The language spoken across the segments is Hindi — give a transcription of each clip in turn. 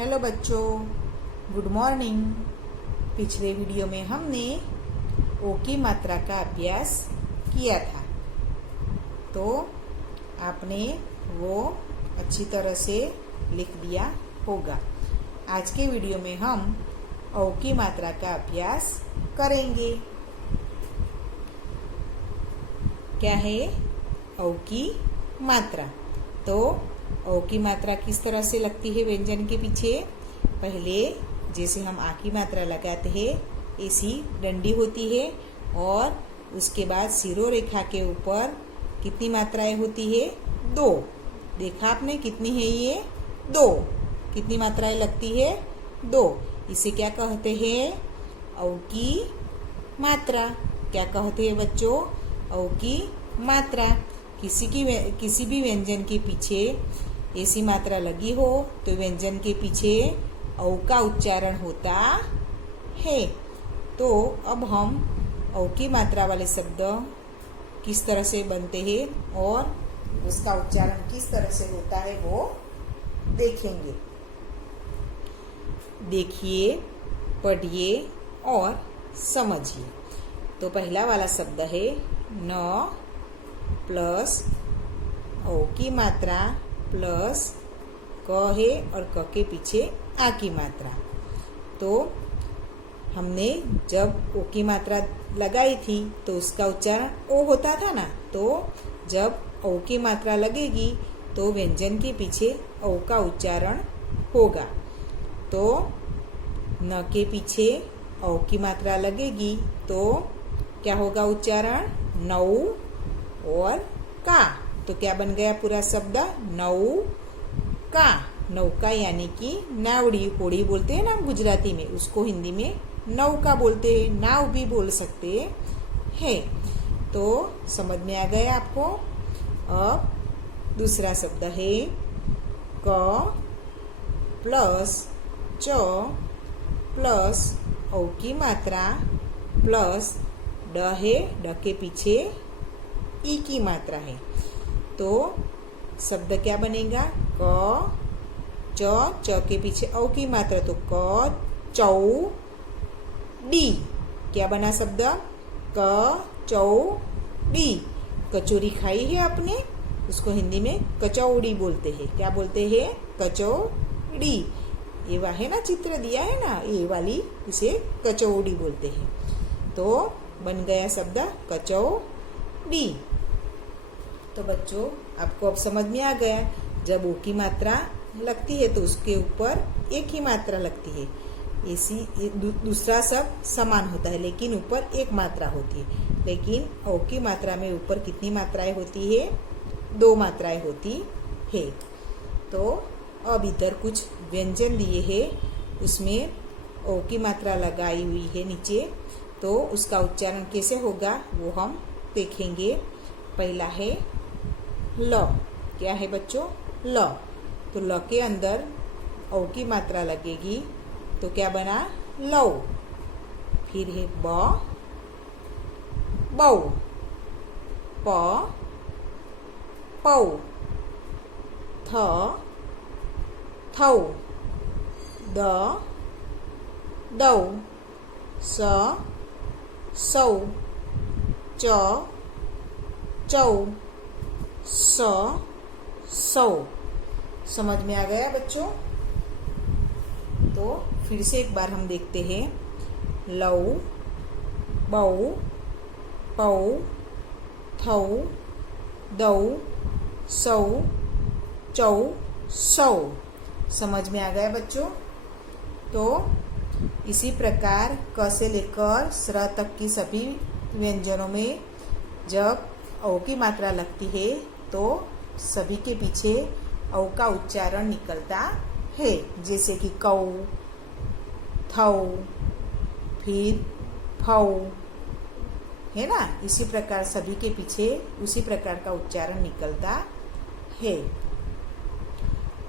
हेलो बच्चों, गुड मॉर्निंग। पिछले वीडियो में हमने ओ की मात्रा का अभ्यास किया था, तो आपने वो अच्छी तरह से लिख दिया होगा। आज के वीडियो में हम ओ की मात्रा का अभ्यास करेंगे। क्या है ओ की मात्रा? तो ओ की मात्रा किस तरह से लगती है व्यंजन के पीछे? पहले जैसे हम आ की मात्रा लगाते हैं ऐसी डंडी होती है, और उसके बाद सिरों रेखा के ऊपर कितनी मात्राएं होती है? 2। देखा आपने कितनी है ये? 2। कितनी मात्राएं लगती है? 2। इसे क्या कहते हैं? ओ की मात्रा। क्या कहते हैं बच्चों? ओ की मात्रा। किसी भी व्यंजन के पीछे ऐसी मात्रा लगी हो तो व्यंजन के पीछे औ का उच्चारण होता है। तो अब हम औ की मात्रा वाले शब्द किस तरह से बनते हैं और उसका उच्चारण किस तरह से होता है वो देखेंगे। देखिए, पढ़िए और समझिए। तो पहला वाला शब्द है न प्लस ओ की मात्रा प्लस क है और क के पीछे आ की मात्रा। तो हमने जब ओ की मात्रा लगाई थी तो उसका उच्चारण ओ होता था ना। तो जब ओ की मात्रा लगेगी तो व्यंजन के पीछे ओ का उच्चारण होगा। तो न के पीछे ओ की मात्रा लगेगी तो क्या होगा उच्चारण? नौ और का। तो क्या बन गया पूरा शब्द? नौका। नौका यानी कि नावड़ी। होड़ी बोलते हैं ना हम गुजराती में, उसको हिंदी में नौका बोलते हैं, नाव भी बोल सकते हैं। तो समझ में आ गया आपको? अब दूसरा शब्द है क प्लस च प्लस ओ की मात्रा प्लस ड है, ड के पीछे ई की मात्रा है। तो शब्द क्या बनेगा? क च के पीछे औ की मात्रा, तो क चौ डी। क्या बना शब्द? क चौ डी। कचौरी खाई है आपने, उसको हिंदी में कचौड़ी बोलते हैं। क्या बोलते हैं? कचौड़ी। ये वह है ना, चित्र दिया है ना, ये वाली, इसे कचौड़ी बोलते हैं। तो बन गया शब्द कचौड़ी। तो बच्चों, आपको अब समझ में आ गया, जब ओ की मात्रा लगती है तो उसके ऊपर एक ही मात्रा लगती है। इसी दूसरा सब समान होता है लेकिन ऊपर एक मात्रा होती है। लेकिन ओ की मात्रा में ऊपर कितनी मात्राएं होती है? 2 मात्राएं होती है। तो अब इधर कुछ व्यंजन दिए हैं, उसमें ओ की मात्रा लगाई हुई है नीचे, तो उसका उच्चारण कैसे होगा वो हम देखेंगे। पहला है ल। क्या है बच्चों? ल। तो ल के अंदर ओ की मात्रा लगेगी तो क्या बना? लौ। फिर है ब, बौ, प, पौ, थ, थौ, द, दौ, स, सौ, च, चौ, स, सौ। समझ में आ गया बच्चों? तो फिर से एक बार हम देखते हैं। लौ, बौ, पौ, थौ, दौ, सौ, चौ, सौ। समझ में आ गया बच्चों? तो इसी प्रकार क से लेकर स्र तक की सभी व्यंजनों में जब ओ की मात्रा लगती है तो सभी के पीछे ओ का उच्चारण निकलता है। जैसे कि कौ, थौ, फिर फौ, है ना। इसी प्रकार सभी के पीछे उसी प्रकार का उच्चारण निकलता है।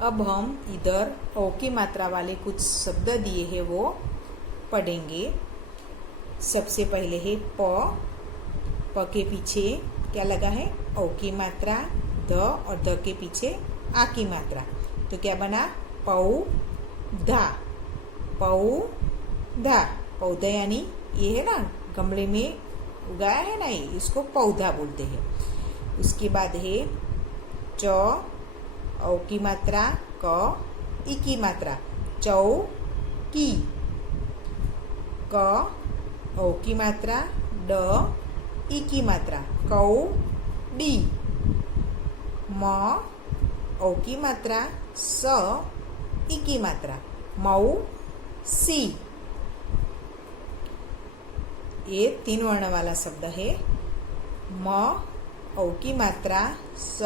अब हम इधर ओ की मात्रा वाले कुछ शब्द दिए हैं वो पढ़ेंगे। सबसे पहले है प। प के पीछे क्या लगा है? ओ की मात्रा, द और द के पीछे आ की मात्रा। तो क्या बना? पौ पौधा, पौधा, पौधा यानी ये है ना गमले में उगाया है ना, ये इसको पौधा बोलते हैं। उसके बाद है च, औ की मात्रा, क, ई की मात्रा, चौकी, क, औ की मात्रा, ड, ई की मात्रा, कौड़ी, म, औ की मात्रा, स, ई की मात्रा, मौसी। ये 3 वर्ण वाला शब्द है। म, औ की मात्रा, स,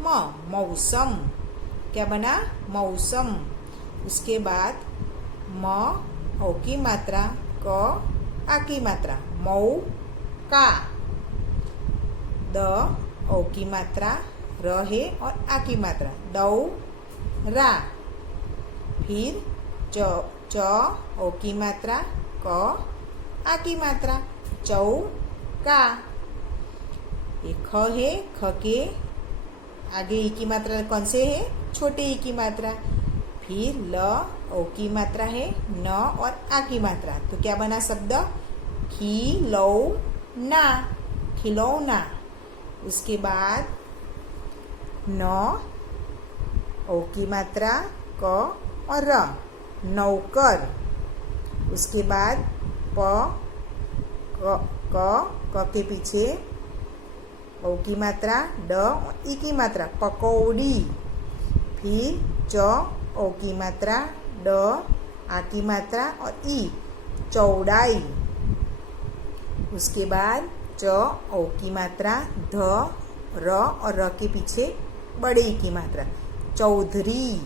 म, मौसम। क्या बना? मौसम। उसके बाद म, औ की मात्रा, क, आ की मात्रा, मौका। द, औ की मात्रा, र है और आ की मात्रा, दौरा। फिर च, औ की मात्रा, क, आ की मात्रा, चौका। ये ख है, ख के आगे ई की मात्रा कौन से है? छोटे ई की मात्रा। फिर ल, औ की मात्रा है, न और आ की मात्रा, तो क्या बना शब्द? खिलौना, खिलौना। उसके बाद न, औ की मात्रा, क और र, नौकर। उसके बाद प, क के पीछे औ की मात्रा, ड और ई की मात्रा, पकौड़ी। फिर च, औ की मात्रा, ड, आ की मात्रा और ई, चौड़ाई। उसके बाद च, औ की मात्रा, ध, र और र के पीछे बड़े ई की मात्रा, चौधरी।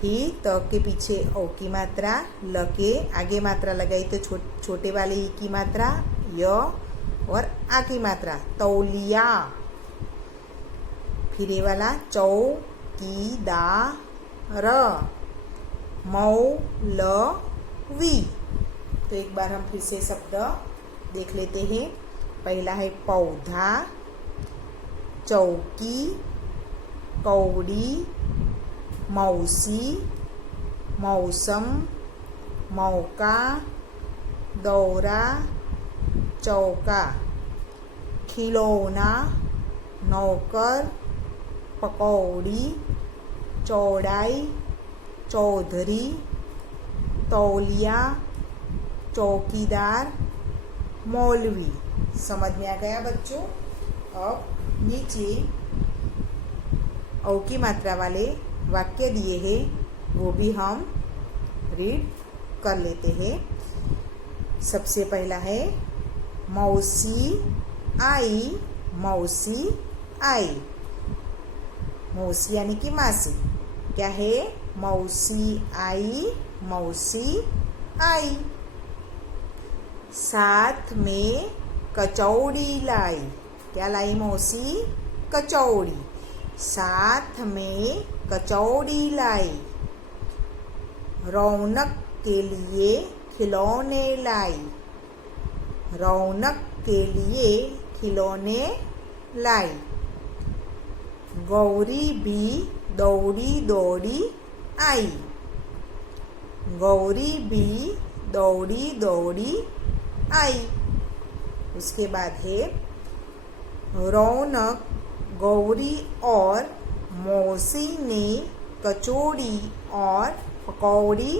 फिर त के पीछे औ की मात्रा, ल के आगे मात्रा लगाई तो छोटे वाले ई की मात्रा, य और आ की मात्रा, तौलिया। फिर ये वाला चौकीदार, मौलवी। तो एक बार हम फिर से शब्द देख लेते हैं। पहला है पौधा, चौकी, कौड़ी, मौसी, मौसम, मौका, दौरा, चौका, खिलौना, नौकर, पकौड़ी, चौड़ाई, चौधरी, तौलिया, चौकीदार, मौलवी। समझ में आ गया बच्चों? अब नीचे औ की मात्रा वाले वाक्य दिए हैं, वो भी हम रीड कर लेते हैं। सबसे पहला है मौसी आई, मौसी आई। मौसी यानी कि मासी। क्या है? मौसी आई, मौसी आई। साथ में कचौड़ी लाई। क्या लाई मौसी? कचौड़ी। साथ में कचौड़ी लाई। रौनक के लिए खिलौने लाई। रौनक के लिए खिलौने लाई। गौरी भी दौड़ी दौड़ी आई। गौरी भी दौड़ी दौड़ी आई। उसके बाद है रौनक, गौरी और मौसी ने कचौड़ी और पकौड़ी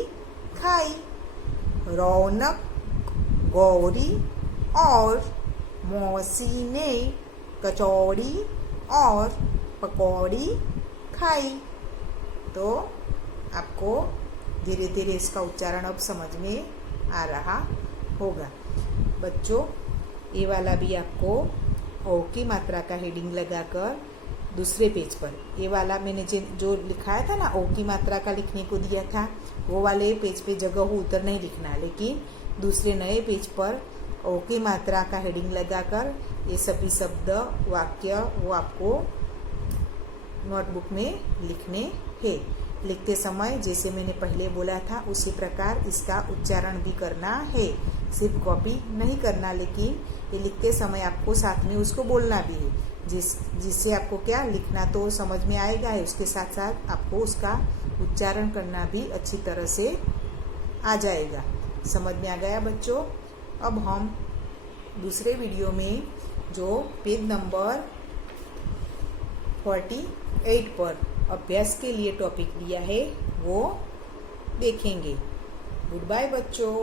खाई। रौनक, गौरी और मौसी ने कचौड़ी और पकौड़ी खाई। तो आपको धीरे धीरे इसका उच्चारण अब समझ में आ रहा होगा। बच्चों, ये वाला भी आपको औ की मात्रा का हेडिंग लगाकर दूसरे पेज पर, ये वाला मैंने जो लिखाया था ना, औ की मात्रा का लिखने को दिया था, वो वाले पेज पे जगह हो उधर नहीं लिखना, लेकिन दूसरे नए पेज पर औ की मात्रा का हेडिंग लगाकर ये सभी शब्द, वाक्य वो आपको नोटबुक में लिखने हैं। लिखते समय जैसे मैंने पहले बोला था उसी प्रकार इसका उच्चारण भी करना है। सिर्फ कॉपी नहीं करना, लेकिन ये लिखते समय आपको साथ में उसको बोलना भी है, जिससे आपको क्या लिखना तो समझ में आएगा है, उसके साथ साथ आपको उसका उच्चारण करना भी अच्छी तरह से आ जाएगा। समझ में आ गया बच्चों? अब हम दूसरे वीडियो में जो पेज नंबर 48 पर अभ्यास के लिए टॉपिक दिया है वो देखेंगे। गुड बाय बच्चों।